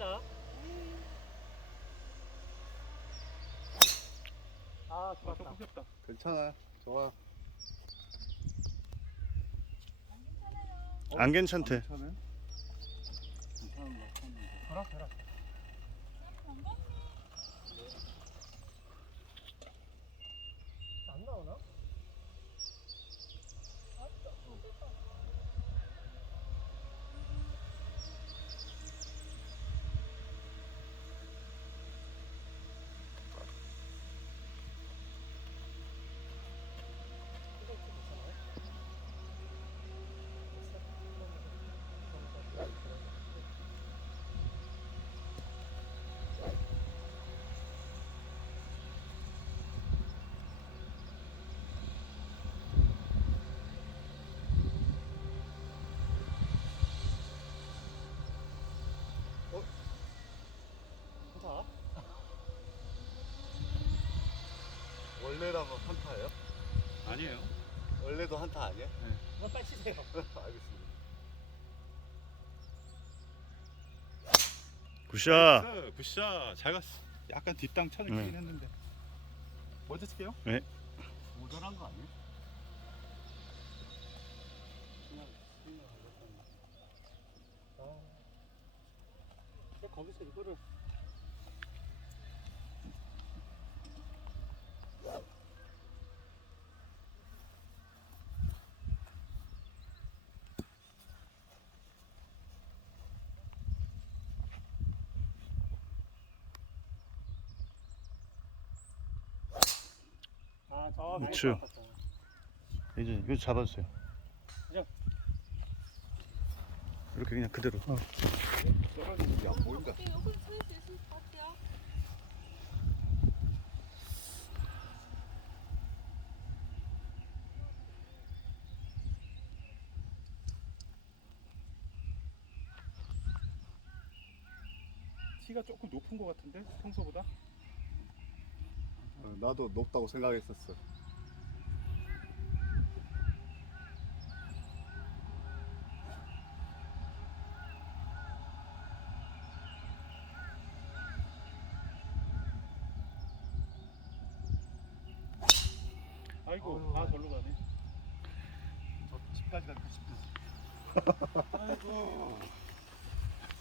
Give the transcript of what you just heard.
칩니다. 아, 좋았다. 무섭다. 괜찮아. 좋아. 안 괜찮대. 괜찮아. 괜찮은 거 같은데. 돌아, 돌아. 안 나오나? 좋다. 원래라면 한타예요? 아니에요. 원래도 한타 아니야? 이거 빨리 치세요. 알겠습니다. 굿샷. 네, 굿샷. 잘 갔어. 약간 뒷땅 차는 네. 긴 했는데. 먼저 칠게요. 모자란 거 아니야? 아. 근데 거기서 이거를 우측. 좋았다. 이제 이거 잡아주세요. 그냥. 이렇게 그냥 그대로. 같아요? 티가 조금 높은 것 같은데 평소보다. 어, 나도 높다고 생각했었어. 아이고, 아 절로 가네. 갈까 싶었어. 아이고.